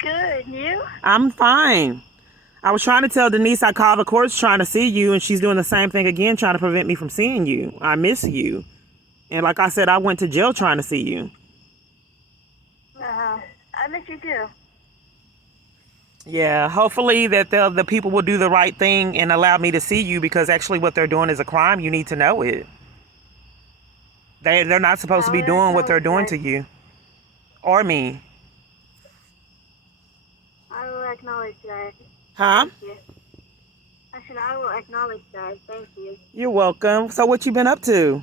Good, you? I'm fine. I was trying to tell Denise I called the courts trying to see you, and she's doing the same thing again, trying to prevent me from seeing you. I miss you. And like I said, I went to jail trying to see you. I miss you too. Yeah, hopefully that the people will do the right thing and allow me to see you, because actually what they're doing is a crime. You need to know it. They're not supposed to I be will doing what they're acknowledge doing that. to you or me. I will acknowledge that. Huh? Thank you. I said I will acknowledge that. Thank you. You're welcome. So what you been up to?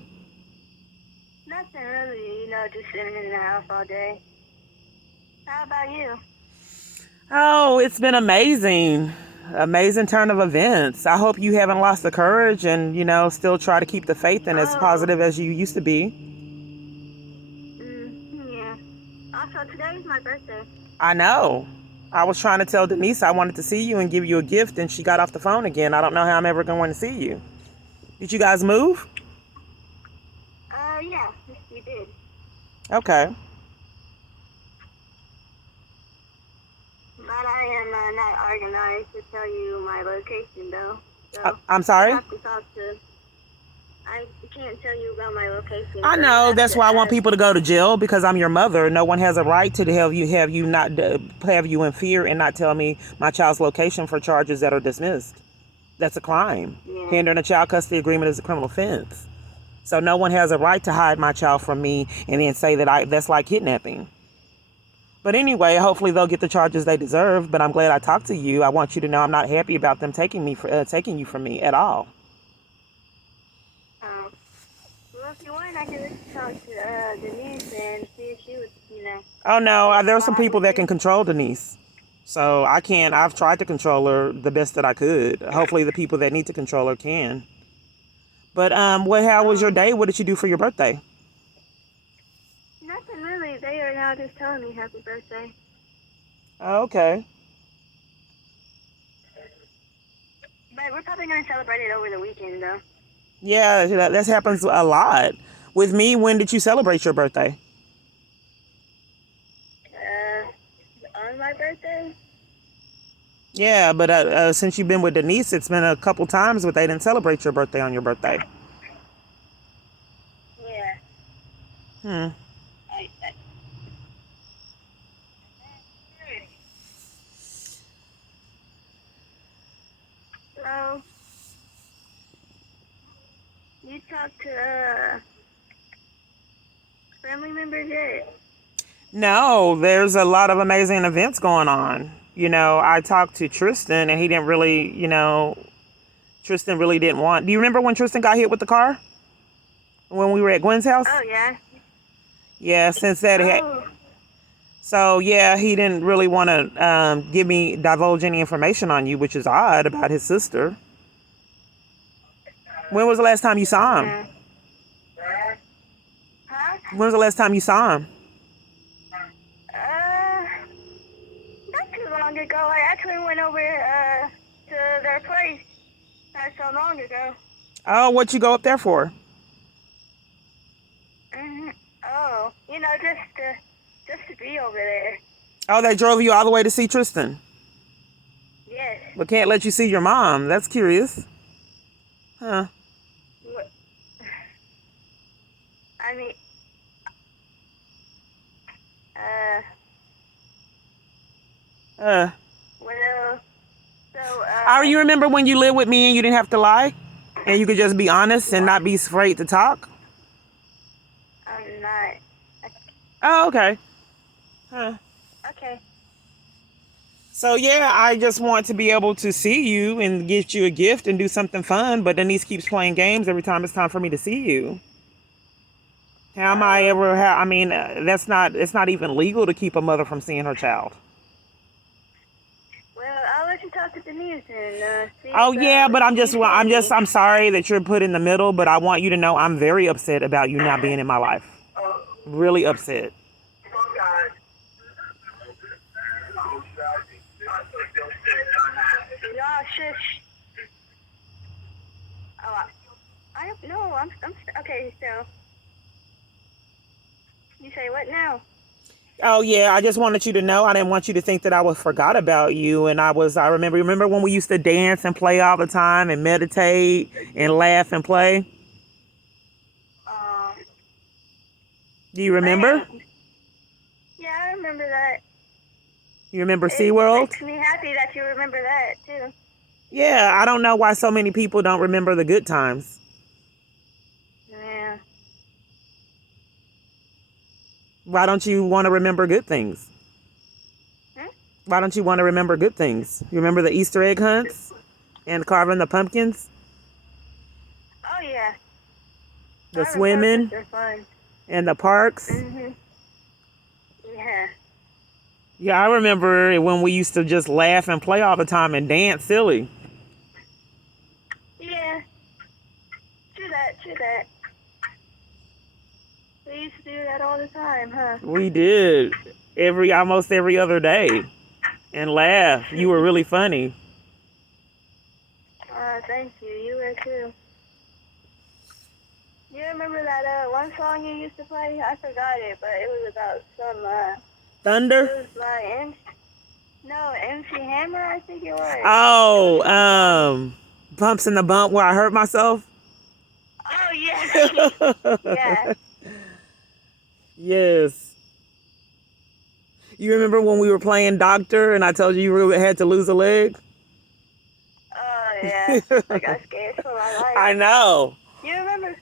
Nothing really, just sitting in the house all day. How about you? Oh, it's been amazing. Amazing turn of events. I hope you haven't lost the courage and, still try to keep the faith and as Oh, positive as you used to be. yeah. Also, today is my birthday. I know. I was trying to tell Denise I wanted to see you and give you a gift, and she got off the phone again. I don't know how I'm ever going to see you. Did you guys move? Yeah, yes, we did. Okay. But I am not organized to tell you my location, though. So, I'm you'll sorry? have to talk to... I can't tell you about my location, I so you'll know. have That's to why I want ask. people to go to jail, because I'm your mother. No one has a right to have you not have you in fear and not tell me my child's location for charges that are dismissed. That's a crime. Yeah. Hindering a child custody agreement is a criminal offense. So no one has a right to hide my child from me and then say that that's like kidnapping. But anyway, hopefully they'll get the charges they deserve. But I'm glad I talked to you. I want you to know I'm not happy about them taking you from me at all. Um, well, if you want, I can just talk to Denise and see if she would, Oh no, there are some fine people with that can it. control Denise. So I can't. I've tried to control her the best that I could. Hopefully the people that need to control her can. But how was your Um, day? What did you do for your birthday? Nothing really. They are now just telling me happy birthday. Oh, okay. But we're probably going to celebrate it over the weekend, though. Yeah, that happens a lot. With me, when did you celebrate your birthday? On my birthday? Yeah, but since you've been with Denise, it's been a couple times, but they didn't celebrate your birthday on your birthday. Yeah. Hmm. I So, you talked to family members yet? No, there's a lot of amazing events going on. I talked to Tristan, and he didn't really, Tristan really didn't want. Do you remember when Tristan got hit with the car when we were at Gwen's house? Oh, yeah. Yeah, since that Oh, so yeah, he didn't really want to divulge any information on you, which is odd about his sister. When was the last time you saw him? yeah. Huh? When was the last time you saw him? Uh, not too long ago. I actually went over to their place not so long ago. Oh, what you go up there for? Oh, just to be over there. Oh, they drove you all the way to see Tristan, Yes. but can't let you see your mom. That's curious. Huh. What? I mean, uh, Uh. well, so, Oh, you remember when you lived with me and you didn't have to lie? And you could just be honest and not be afraid to talk? I'm not. Oh, okay. Huh. Okay. So yeah, I just want to be able to see you and get you a gift and do something fun, but Denise keeps playing games every time it's time for me to see you. How am I Oh, ever? I mean, that's not. It's not even legal to keep a mother from seeing her child. well, I'll let you talk to Denise and see Oh yeah, but if she can me. I'm sorry that you're put in the middle, but I want you to know I'm very upset about you not being in my life. Really upset. No, shush. Oh, I don't know. Okay. So you say what now? Oh yeah, I just wanted you to know. I didn't want you to think that I was forgot about you. And I remember when we used to dance and play all the time and meditate and laugh and play. Um, Do you but remember? yeah, I remember that. You remember It SeaWorld? makes me happy that you remember that too. Yeah, I don't know why so many people don't remember the good times. Yeah. Why don't you want to remember good things? Hmm? Why don't you want to remember good things? You remember the Easter egg hunts and carving the pumpkins, Oh yeah. the Private pumpkins swimming, are fun. and the parks? Mhm. Yeah. Yeah, I remember when we used to just laugh and play all the time and dance silly. Yeah. True that. True that. We used to do that all the time, huh? We did almost every other day and laugh. You were really funny. Thank you. You were too. You remember that one song you used to play? I forgot it, but it was about some Thunder? it was by MC Hammer, I think it was. It was Oh, some song. bumps in the bump where I hurt myself. Oh yeah. Yeah. Yes. You remember when we were playing doctor and I told you you had to lose a leg? Oh yeah. I got scared for my life. I know. You remember?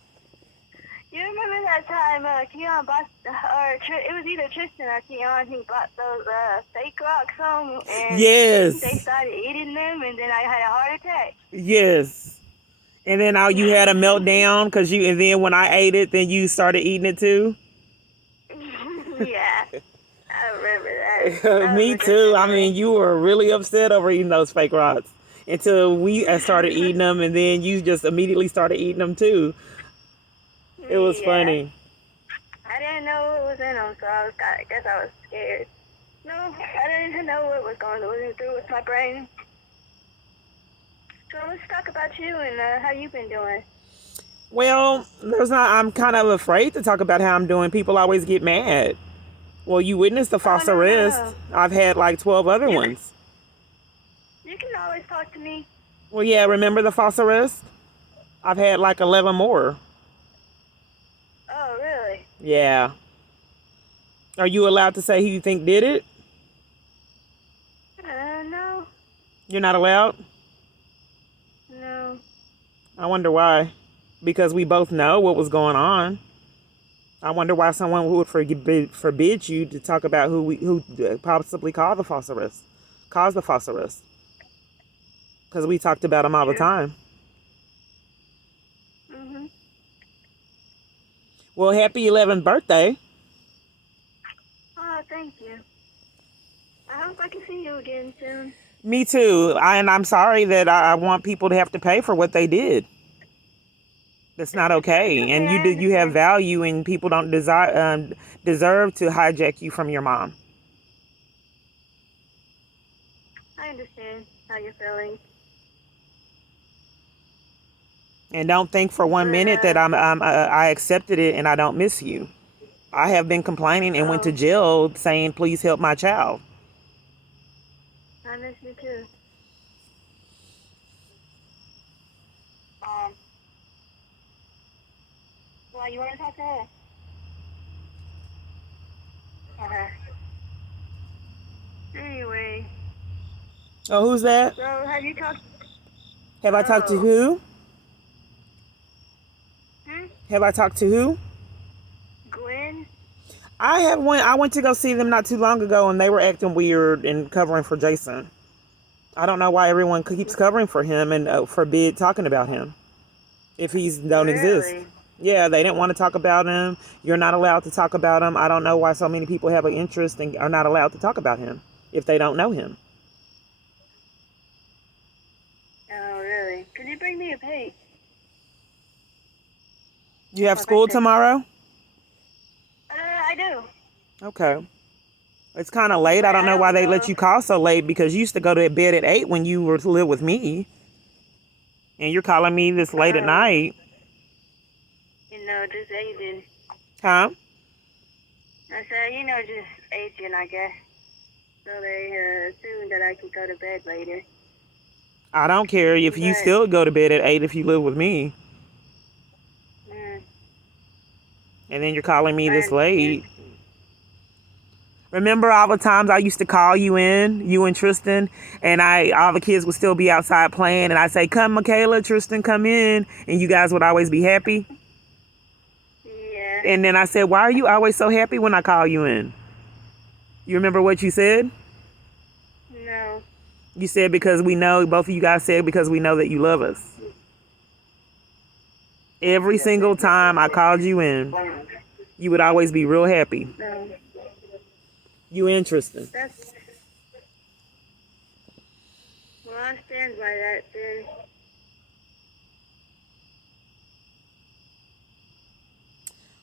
You remember that time Keon bought, it was either Tristan or Keon, he bought those fake rocks home, and they Yes. started eating them, and then I had a heart attack. Yes. And then you had a meltdown and then when I ate it, then you started eating it too. Yeah, I remember that. That was Me a good too. I memory. mean, you were really upset over eating those fake rocks until we started eating them, and then you just immediately started eating them too. It was Yeah, funny. I didn't know what was in them, so I guess I was scared. No, I didn't even know what was going through with my brain. So let's talk about you and how you've been doing. Well, I'm kind of afraid to talk about how I'm doing. People always get mad. Well, you witnessed the Oh false no, no, arrest. no. I've had like 12 other You ones. you can always talk to me. Well, yeah, remember the false arrest? I've had like 11 more. Oh really? Yeah. Are you allowed to say who you think did it? No, You're not allowed? no. I wonder why. Because we both know what was going on. I wonder why someone would forbid you to talk about who possibly caused the false arrest. Caused the false arrest. Because we talked about them all the True. time. Mhm. Well, happy 11th birthday. Oh, thank you. I hope I can see you again soon. Me too. And I'm sorry that I want people to have to pay for what they did. That's not It's okay. okay. And I you have understand. value, and people don't deserve to hijack you from your mom. I understand how you're feeling. And don't think for one But minute that I accepted it and I don't miss you. I have been complaining and went to oh, jail saying, please help my child. I miss you too. Um, well, you want to talk to her? Okay. Anyway, Oh, who's that? so have you talked? Have I talked to Oh, who? hmm? Have I talked to who? Gwen? I went to go see them not too long ago, and they were acting weird and covering for Jason. I don't know why everyone keeps covering for him and forbid talking about him if he's don't exist. Really? Yeah, they didn't want to talk about him. You're not allowed to talk about him. I don't know why so many people have an interest and are not allowed to talk about him if they don't know him. Oh, really? Could you bring me a plate? You have My school birthday. tomorrow? I do. Okay. It's kind of late. But I don't I know why don't they let know. you call so late because you used to go to bed at 8 when you were to live with me. And you're calling me this late at Um, night. just anything. Huh? I said, just agent, I guess. So they assume that I could go to bed later. I don't care if you But- still go to bed at 8 if you live with me. And then you're calling me this late. Remember all the times I used to call you and Tristan, and all the kids would still be outside playing, and I'd say, "Come, Michaela, Tristan, come in," and you guys would always be happy. Yeah. And then I said, "Why are you always so happy when I call you in?" You remember what you said? No. You said because we know, both of you guys said because we know that you love us. Every single time I called you in, you would always be real happy. No. You and Tristan. Well, I stand by that then.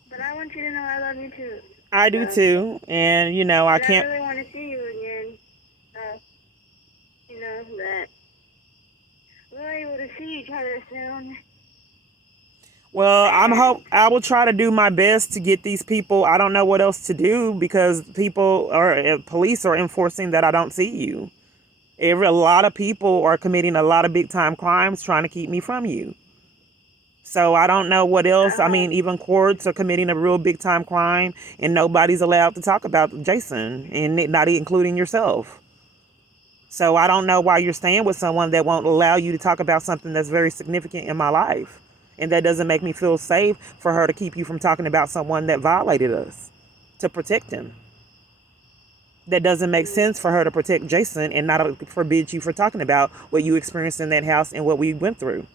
But I want you to know I love you too. I do too, and I can't. I really want to see you again. That we're able to see each other soon. Well, I will try to do my best to get these people. I don't know what else to do because police are enforcing that I don't see you. A lot of people are committing a lot of big time crimes trying to keep me from you. So I don't know what else. I mean, even courts are committing a real big time crime and nobody's allowed to talk about Jason, and not including yourself. So I don't know why you're staying with someone that won't allow you to talk about something that's very significant in my life. And that doesn't make me feel safe for her to keep you from talking about someone that violated us, to protect him. That doesn't make sense for her to protect Jason and not forbid you for talking about what you experienced in that house and what we went through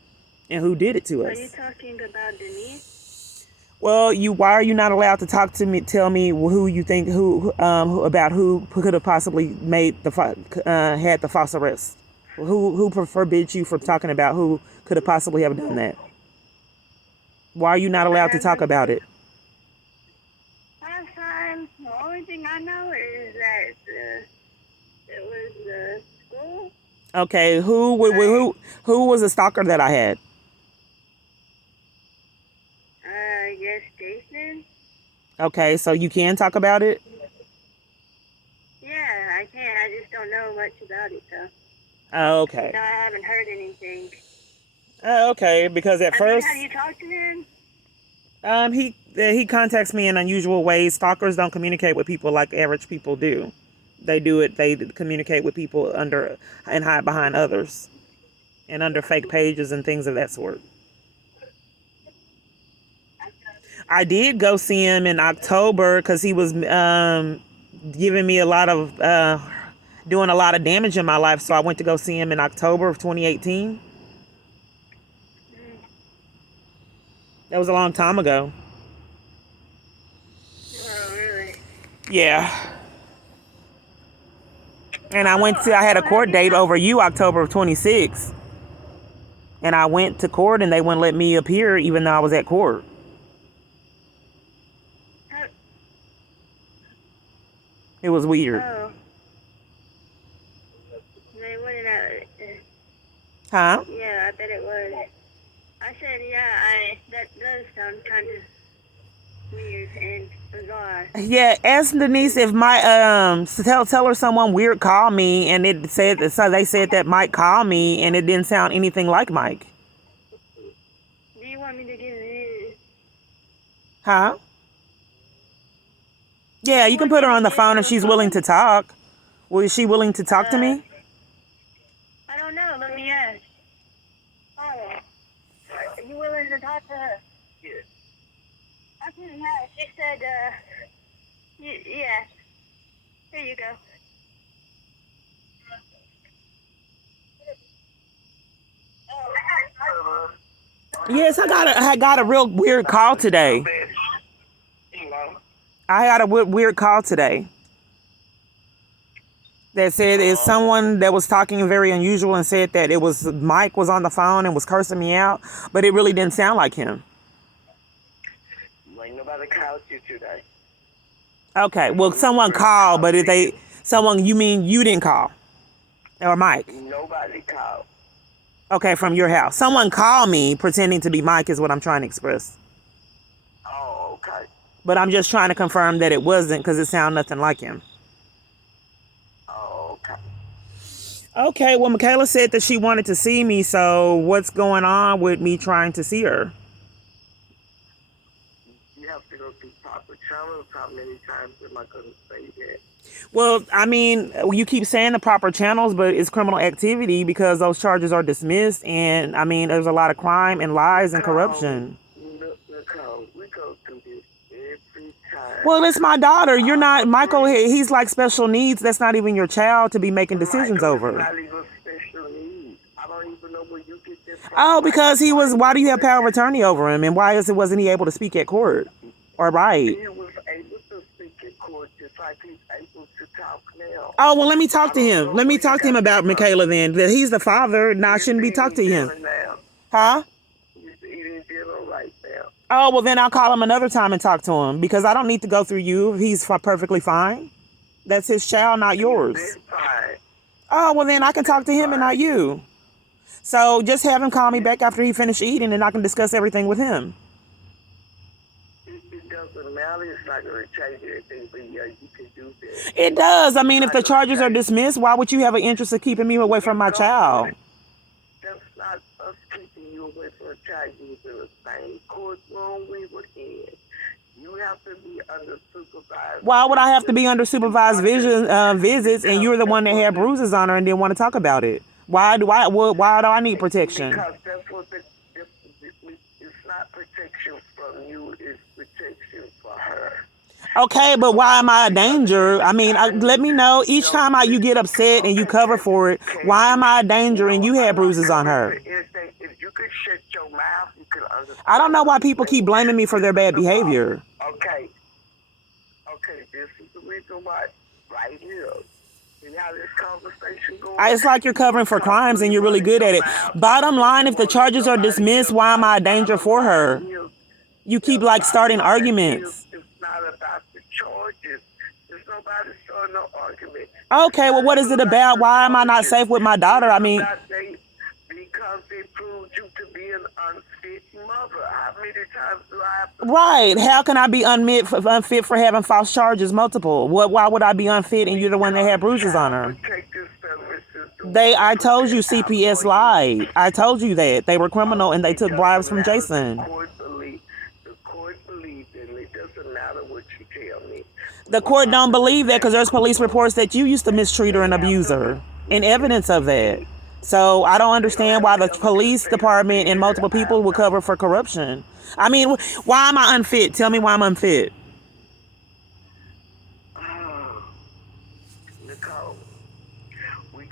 and who did it to us. Are you talking about Denise? Well, why are you not allowed to talk to me? Tell me who you think about who could have possibly made had the false arrest. Who forbid you from talking about who could have possibly have done that? Why are you not allowed to talk about it? Last time, the only thing I know is that it was school. Okay, who was the stalker that I had? I guess Jason. Okay, so you can talk about it? Yeah, I can. I just don't know much about it, though. Oh, okay. I haven't heard anything. Oh, okay, because at first... Have you talked to him? He contacts me in unusual ways. Stalkers don't communicate with people like average people do. They communicate with people and hide behind others and under fake pages and things of that sort. I did go see him in October because he was giving me doing a lot of damage in my life. So I went to go see him in October of 2018. That was a long time ago. Oh, really? Yeah. And I had a court date over you October of 26. And I went to court and they wouldn't let me appear even though I was at court. It was weird. Oh. They wouldn't have... Huh? Yeah, I bet it was. I said, that does sound kind of weird and bizarre. Yeah, ask Denise if tell her someone weird called me and they said that Mike called me and it didn't sound anything like Mike. Do you want me to give his? Huh? Yeah, you can put her on the phone if she's willing to talk. Well, is she willing to talk to me? I don't know. Let me ask. Oh, are you willing to talk to her? Yeah. I can ask. She said, yeah. Here you go. Yes, I got a real weird call today. I got a weird call today that said it's someone that was talking very unusual and said that Mike was on the phone and was cursing me out, but it really didn't sound like him. Like nobody called you today. Okay, well, someone called, but you mean you didn't call? Or Mike? Nobody called. Okay, from your house. Someone called me pretending to be Mike is what I'm trying to express. Oh, okay. But I'm just trying to confirm that it wasn't because it sounded nothing like him. Oh, okay. Okay, well, Michaela said that she wanted to see me, so what's going on with me trying to see her? You have to go through proper channels. How many times am I going to say that? Well, I mean, you keep saying the proper channels, but it's criminal activity because those charges are dismissed. And, I mean, there's a lot of crime and lies and corruption. Nicole, we go through this every time. Well, it's my daughter. You're not, Michael, he's like special needs. That's not even your child to be making decisions Michael over. is not even special needs. I don't even know where you get this from. Oh, because he was, why do you have power of attorney over him? And why wasn't he able to speak at court or write? He was able to speak in court just like he's able to talk now. Oh, well, let me talk to him. Let me talk to him about Michaela then. That he's the father, and I shouldn't be talking to him. Huh? He's eating dinner right now. Oh, well, then I'll call him another time and talk to him because I don't need to go through you. He's perfectly fine. That's his child, not yours. He's fine. Oh, well, then I can talk to him and not you. So just have him call me back after he finishes eating and I can discuss everything with him. It doesn't matter. It's not going to change anything, but yeah, you can do that. It does. I mean, if the charges are dismissed, why would you have an interest of keeping me away from my child? That's not us keeping you away from a child. You was in the same courtroom we were in. You have to be under supervised. Why would I have to be under supervised visits and you're the one that had bruises on her and didn't want to talk about it? Why do I need protection? Because that's what it's not protection from you, it's protection for her. Okay, but why am I a danger? I mean, let me know each time you get upset and you cover for it. Why am I a danger and you had bruises on her? If you could shut your mouth, you could understand. I don't know why people keep blaming me for their bad behavior. Okay, this is the reason why, right here. See how this conversation going? It's like you're covering for crimes and you're really good at it. Bottom line, if the charges are dismissed, why am I a danger for her? You keep like starting arguments. It's not about the charges. There's nobody starting no argument. Okay, well, what is it about? Why am I not safe with my daughter? I mean, because they proved you to be an unfit mother. How many times do I have to... Right. How can I be unfit for having false charges, multiple? Why would I be unfit and you're the one that had bruises on her? I told you CPS lied. I told you that. They were criminal and they took bribes from Jason. The court believed and it doesn't matter what you tell me. The court don't believe that because there's police reports that you used to mistreat her and abuse her and evidence of that. So I don't understand why the police department and multiple people will cover for corruption. I mean, why am I unfit? Tell me why I'm unfit. Nicole, we've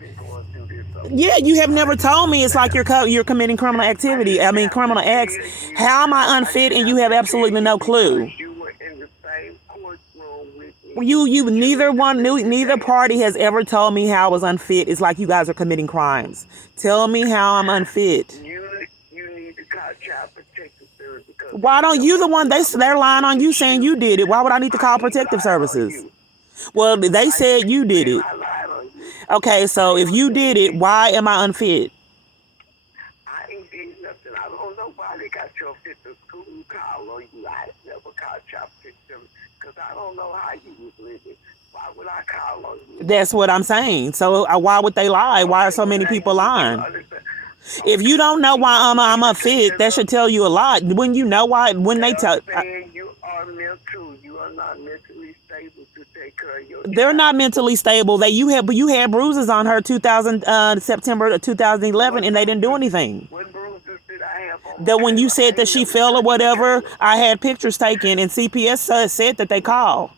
been going through this. Yeah, you have never told me. It's like you're committing criminal activity. I mean, criminal acts. How am I unfit and you have absolutely no clue? You were in the same courtroom with me. Neither party has ever told me how I was unfit. It's like you guys are committing crimes. Tell me how I'm unfit. You need to call Child Protective Services. Why don't you the one? They're lying on you saying you did it. Why would I need to call Protective Services? Well, they said you did it. Okay, so if you did it, why am I unfit? I ain't did nothing. I don't know why they got your fit to school call on you. I never called Child Protective because I don't know how you was living. Why would I call on you? That's what I'm saying. So why would they lie? Why are so many people lying? If you don't know why I'm unfit, that should tell you a lot. When you know why, when they tell... You are mental. You are not mentally stable to take care of your They're not mentally stable. You had bruises on her September 2011 and they didn't do anything. What bruises did I have on That when you said that she fell or whatever, I had pictures taken and CPS said that they called.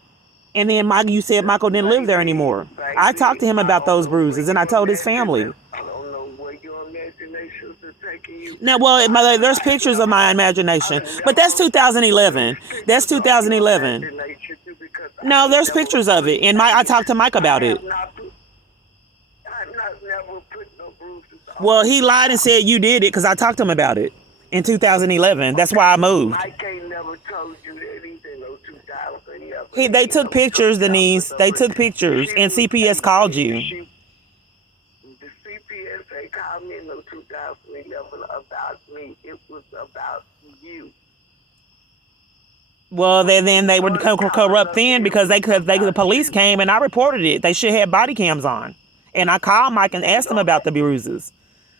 And then you said Michael didn't live there anymore. I talked to him about those bruises and I told his family. I don't know where your imaginations are taking you. No, well, there's pictures of my imagination, but that's 2011. That's 2011. No, there's pictures of it, and I talked to Mike about it. Well, he lied and said you did it because I talked to him about it in 2011. That's why I moved. Mike ain't never told you that he's in 2011. They took pictures, Denise. They took pictures, and CPS called you. The CPS ain't called me in 2011 about me. It was about you. Well, then they were corrupt then because the police came and I reported it. They should have body cams on, and I called Mike and asked him about the bruises.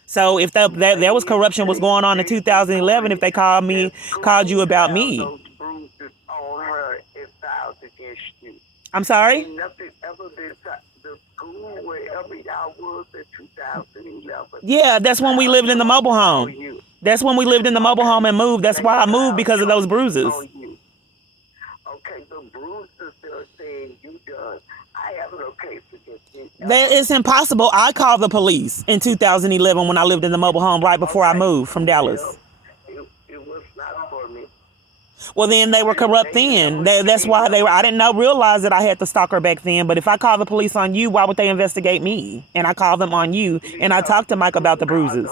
So if there was corruption was going on in 2011, if they called you about me. Those bruises on her and filed against you. I'm sorry? Ain't nothing ever been the school wherever y'all was in 2011. Yeah, that's when we lived in the mobile home. That's when we lived in the mobile home and moved. That's why I moved, because of those bruises. Okay, the bruises they're saying you done. I have no case against you. It's impossible. I called the police in 2011 when I lived in the mobile home right before I moved from Dallas. It was not for me. Well, then they were corrupt then. That's why they were. I didn't realize that I had the stalker back then. But if I call the police on you, why would they investigate me? And I called them on you, and I talked to Mike about the bruises.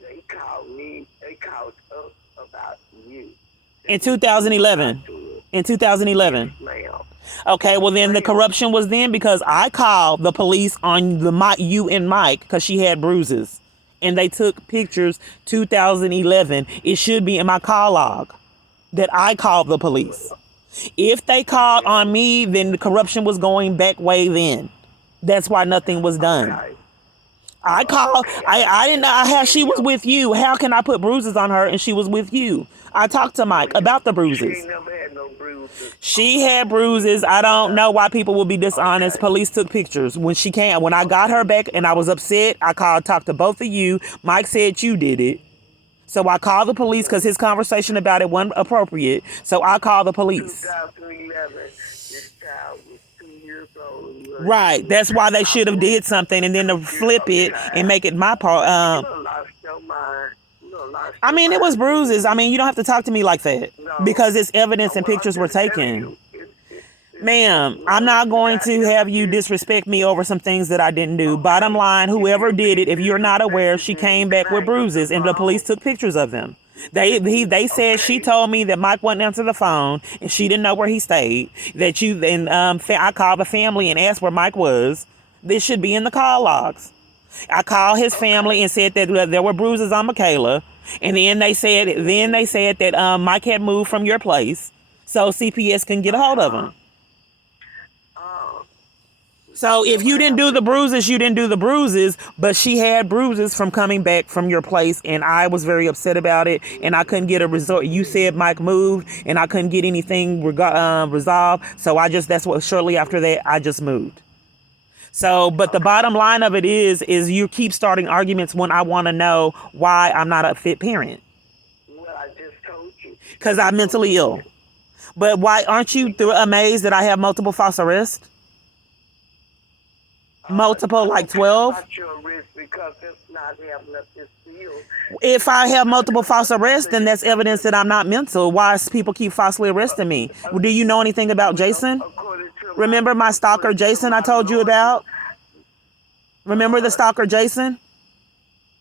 They called me. They called us about you. In 2011. In 2011. Okay, well then the corruption was then because I called the police on you and Mike because she had bruises. And they took pictures 2011. It should be in my call log that I called the police. If they called on me, then the corruption was going back way then. That's why nothing was done. I called. I didn't know how she was with you. How can I put bruises on her and she was with you? I talked to Mike about the bruises. She never had no bruises. She had bruises. I don't know why people would be dishonest. Police took pictures. When I got her back and I was upset, I talked to both of you. Mike said you did it. So I called the police because his conversation about it wasn't appropriate. So I called the police. 2011, this child was 2 years old. Right. That's why they should have did something, and then to flip it and make it my part. I mean, it was bruises. I mean, you don't have to talk to me like that because it's evidence and pictures were taken. Ma'am, I'm not going to have you disrespect me over some things that I didn't do. Bottom line, whoever did it, if you're not aware, she came back with bruises and the police took pictures of them. They said she told me that Mike wouldn't answer the phone and she didn't know where he stayed. I called the family and asked where Mike was. This should be in the call logs. I called his family and said that there were bruises on Michaela, and then they said that Mike had moved from your place, so CPS can get a hold of him. So if you didn't do the bruises, you didn't do the bruises, but she had bruises from coming back from your place, and I was very upset about it, and I couldn't get a result. You said Mike moved, and I couldn't get anything resolved, so shortly after that, I just moved. So, but the bottom line of it is you keep starting arguments when I want to know why I'm not a fit parent. Well, I just told you. Because I'm mentally ill. But why aren't you amazed that I have multiple false arrests? Multiple, like 12? If I have multiple false arrests, then that's evidence that I'm not mental. Why people keep falsely arresting me? Do you know anything about Jason? Remember my stalker Jason I told you about? Remember the stalker Jason?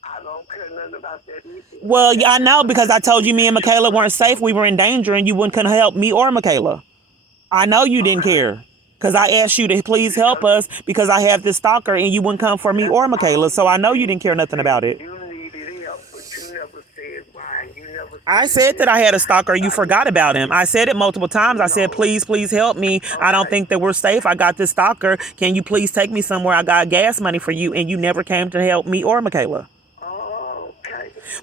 I don't care nothing about that either. Well, yeah, I know, because I told you me and Michaela weren't safe. We were in danger and you couldn't help me or Michaela. I know you didn't care. Because I asked you to please help us because I have this stalker and you wouldn't come for me or Michaela. So I know you didn't care nothing about it. You needed help, but you never said why. I said that I had a stalker. You forgot about him. I said it multiple times. I said, please help me. I don't think that we're safe. I got this stalker. Can you please take me somewhere? I got gas money for you. And you never came to help me or Michaela.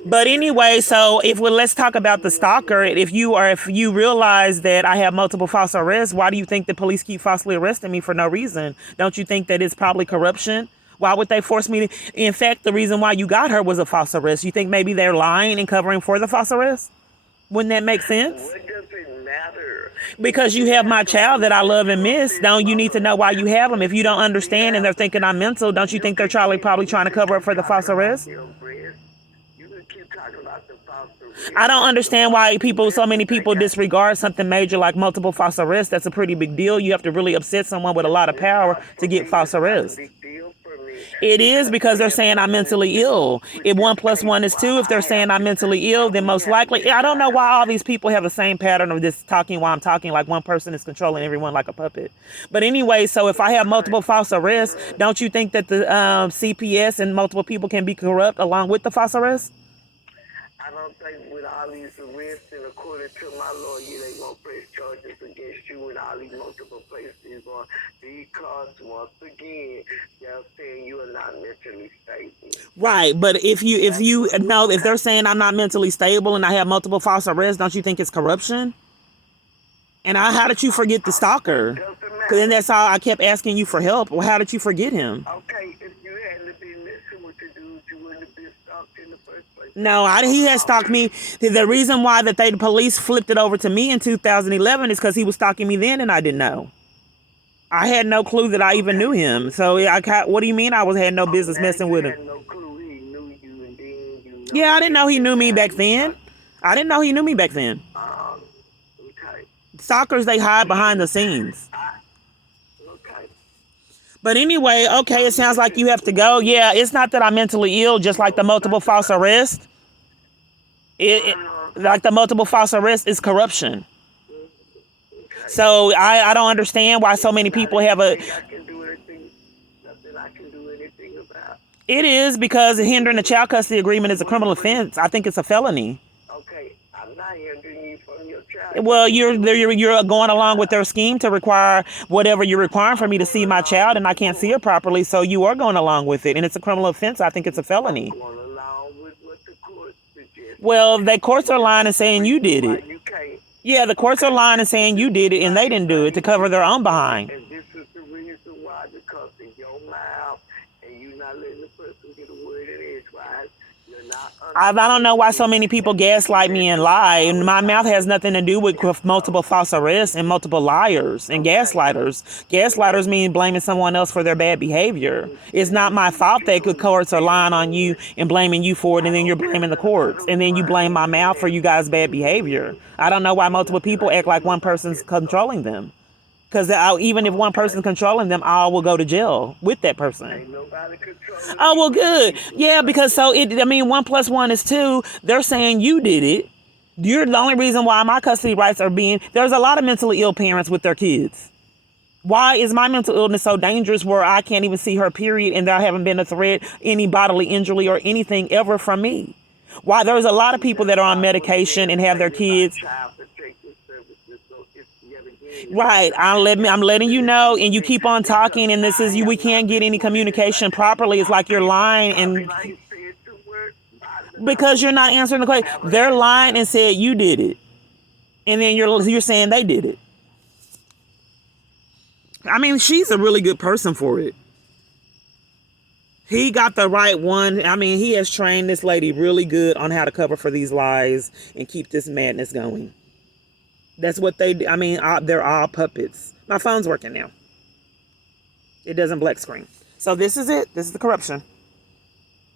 But anyway, so let's talk about the stalker. If you realize that I have multiple false arrests, why do you think the police keep falsely arresting me for no reason? Don't you think that it's probably corruption? Why would they force me to? In fact, the reason why you got her was a false arrest. You think maybe they're lying and covering for the false arrest? Wouldn't that make sense? What does it matter? Because you have my child that I love and miss. Don't you need to know why you have them? If you don't understand and they're thinking I'm mental, don't you think they're probably trying to cover up for the false arrest? I don't understand why so many people disregard something major like multiple false arrests. That's a pretty big deal. You have to really upset someone with a lot of power to get false arrests. It is, because they're saying I'm mentally ill. If 1 + 1 is 2, if they're saying I'm mentally ill, then most likely, I don't know why all these people have the same pattern of this talking while I'm talking, like one person is controlling everyone like a puppet. But anyway, so if I have multiple false arrests, don't you think that the CPS and multiple people can be corrupt along with the false arrests? I don't think with all these arrests, and according to my lawyer, they won't press charges against you in all these multiple places on because once again, they're saying you are not mentally stable. Right, but if they're saying I'm not mentally stable and I have multiple false arrests, don't you think it's corruption? And how did you forget the stalker? Doesn't Because then matter. that's all I kept asking you for help. Well, how did you forget him? Okay, if you hadn't been messing with the dude, you wouldn't have been stalked in the first place. No, he had stalked me. The reason why that the police flipped it over to me in 2011 is because he was stalking me then and I didn't know. I had no clue that I even knew him. So what do you mean I had no business messing with him? Had no clue he knew you, and then you know. Yeah, I didn't know he knew me back then. I didn't know he knew me back then. Okay. Stalkers, they hide behind the scenes. Okay. But anyway, okay, it sounds like you have to go. Yeah, it's not that I'm mentally ill, just like the multiple false arrest. Like the multiple false arrest is corruption. So I don't understand why so many people have a... Nothing I can do anything about. It is because hindering a child custody agreement is a criminal offense. I think it's a felony. Okay, I'm not hindering you from your child. Well, you're going along with their scheme to require whatever you're requiring for me to see my child, and I can't see her properly, so you are going along with it, and it's a criminal offense. I think it's a felony. Going along with what the court suggests. Well, the courts are lying and saying you did it. You can't. Yeah, the courts are lying and saying you did it, and they didn't do it to cover their own behind. And this is the reason why, because of your mouth, and you not letting the person get a word in edgewise. You're not. I don't know why so many people gaslight me and lie. And my mouth has nothing to do with multiple false arrests and multiple liars and gaslighters. Gaslighters mean blaming someone else for their bad behavior. It's not my fault that the courts are lying on you and blaming you for it, and then you're blaming the courts, and then you blame my mouth for you guys' bad behavior. I don't know why multiple people act like one person's controlling them. Because even if one person's controlling them, all will go to jail with that person. Ain't nobody controlling. Oh, well, good. Yeah, because 1 + 1 is 2. They're saying you did it. You're the only reason why my custody rights are there's a lot of mentally ill parents with their kids. Why is my mental illness so dangerous where I can't even see her period and there haven't been a threat, any bodily injury or anything ever from me? Why there's a lot of people that are on medication and have their kids. Right, I'm letting you know, and you keep on talking, and this is we can't get any communication properly. It's like you're lying, and because you're not answering the question, they're lying and said you did it, and then you're saying they did it. I mean, she's a really good person for it. He got the right one. I mean, he has trained this lady really good on how to cover for these lies and keep this madness going. That's what they do. I mean, they're all puppets. My phone's working now. It doesn't black screen. So this is it. This is the corruption.